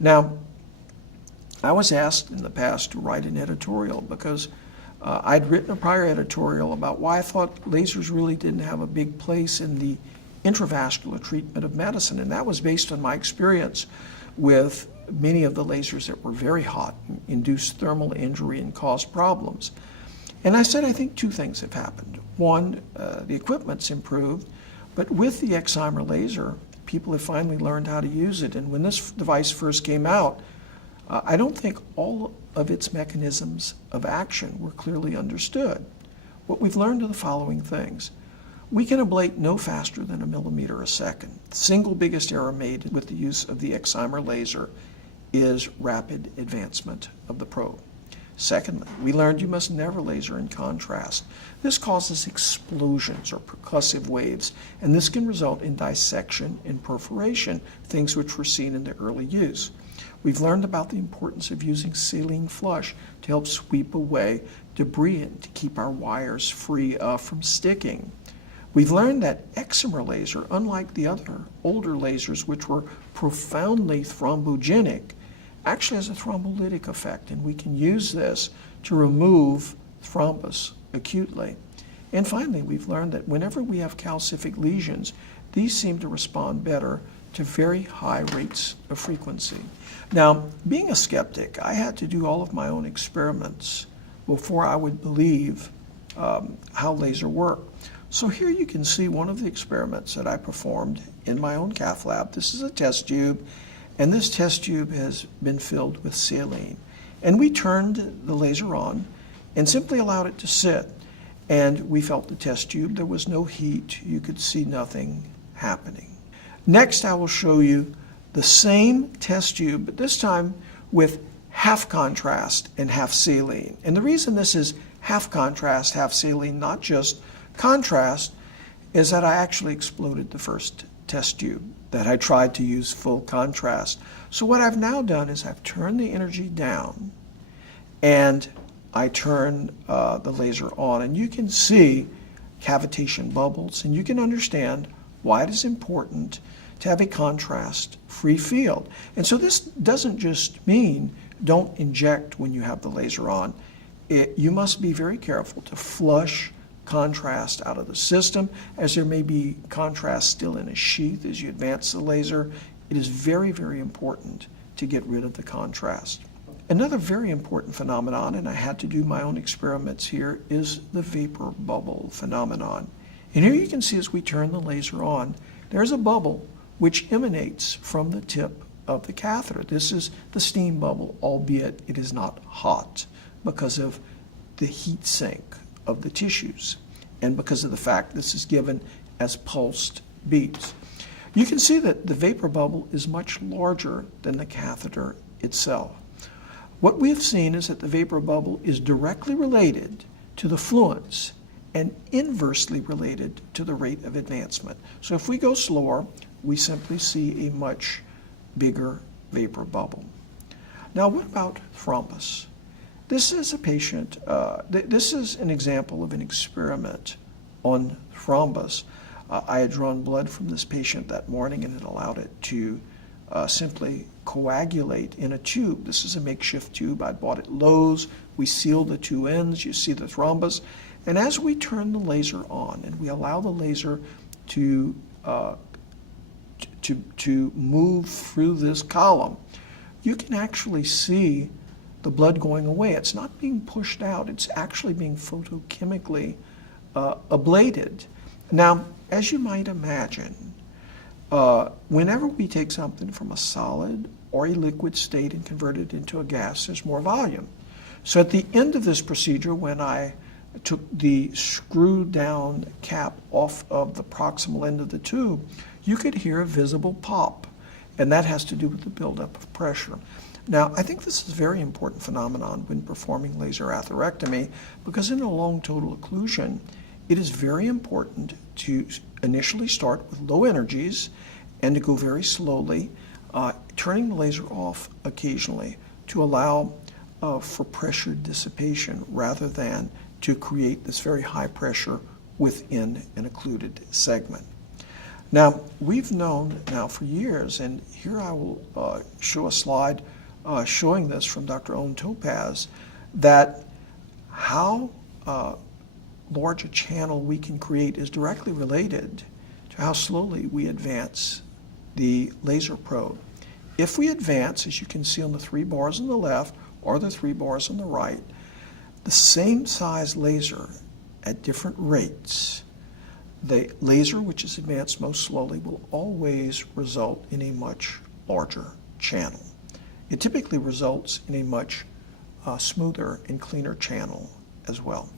Now, I was asked in the past to write an editorial because I'd written a prior editorial about why I thought lasers really didn't have a big place in the intravascular treatment of medicine, and that was based on my experience with many of the lasers that were very hot, induced thermal injury, and caused problems. And I said I think two things have happened. One, the equipment's improved, but with the Excimer laser, people have finally learned how to use it. And when this device first came out, I don't think all of its mechanisms of action were clearly understood. What we've learned are the following things. We can ablate no faster than 1 millimeter a second. The single biggest error made with the use of the Excimer laser is rapid advancement of the probe. Secondly, we learned you must never laser in contrast. This causes explosions or percussive waves, and this can result in dissection and perforation, things which were seen in the early use. We've learned about the importance of using saline flush to help sweep away debris and to keep our wires free from sticking. We've learned that excimer laser, unlike the other older lasers which were profoundly thrombogenic, actually has a thrombolytic effect, and we can use this to remove thrombus acutely. And finally, we've learned that whenever we have calcific lesions, these seem to respond better to very high rates of frequency. Now, being a skeptic, I had to do all of my own experiments before I would believe how laser work. So here you can see one of the experiments that I performed in my own cath lab. This is a test tube, and this test tube has been filled with saline. And we turned the laser on and simply allowed it to sit. And we felt the test tube. There was no heat. You could see nothing happening. Next, I will show you the same test tube, but this time with half contrast and half saline. And the reason this is half contrast, half saline, not just contrast, is that I actually exploded the first test tube that I tried to use full contrast. So what I've now done is I've turned the energy down and I turn the laser on, and you can see cavitation bubbles, and you can understand why it is important to have a contrast-free field. And so this doesn't just mean don't inject when you have the laser on. You must be very careful to flush contrast out of the system, as there may be contrast still in a sheath as you advance the laser. It is very, very important to get rid of the contrast. Another very important phenomenon, and I had to do my own experiments here, is the vapor bubble phenomenon. And here you can see as we turn the laser on, there's a bubble which emanates from the tip of the catheter. This is the steam bubble, albeit it is not hot because of the heat sink of the tissues and because of the fact this is given as pulsed beats. You can see that the vapor bubble is much larger than the catheter itself. What we have seen is that the vapor bubble is directly related to the fluence and inversely related to the rate of advancement. So if we go slower, we simply see a much bigger vapor bubble. Now, what about thrombus? This is a patient, this is an example of an experiment on thrombus. I had drawn blood from this patient that morning and had allowed it to simply coagulate in a tube. This is a makeshift tube. I bought at Lowe's. We sealed the two ends. You see the thrombus. And as we turn the laser on and we allow the laser to move through this column, you can actually see the blood going away. It's not being pushed out. It's actually being photochemically ablated. Now, as you might imagine, whenever we take something from a solid or a liquid state and convert it into a gas, there's more volume. So at the end of this procedure, when I took the screwed down cap off of the proximal end of the tube, you could hear a visible pop, and that has to do with the buildup of pressure. Now, I think this is a very important phenomenon when performing laser atherectomy, because in a long total occlusion, it is very important to initially start with low energies and to go very slowly, turning the laser off occasionally to allow for pressure dissipation rather than to create this very high pressure within an occluded segment. Now, we've known now for years, and here I will show a slide showing this from Dr. Owen Topaz, that how large a channel we can create is directly related to how slowly we advance the laser probe. If we advance, as you can see on the 3 bars on the left or the 3 bars on the right, the same size laser at different rates, the laser which is advanced most slowly will always result in a much larger channel. It typically results in a much smoother and cleaner channel as well.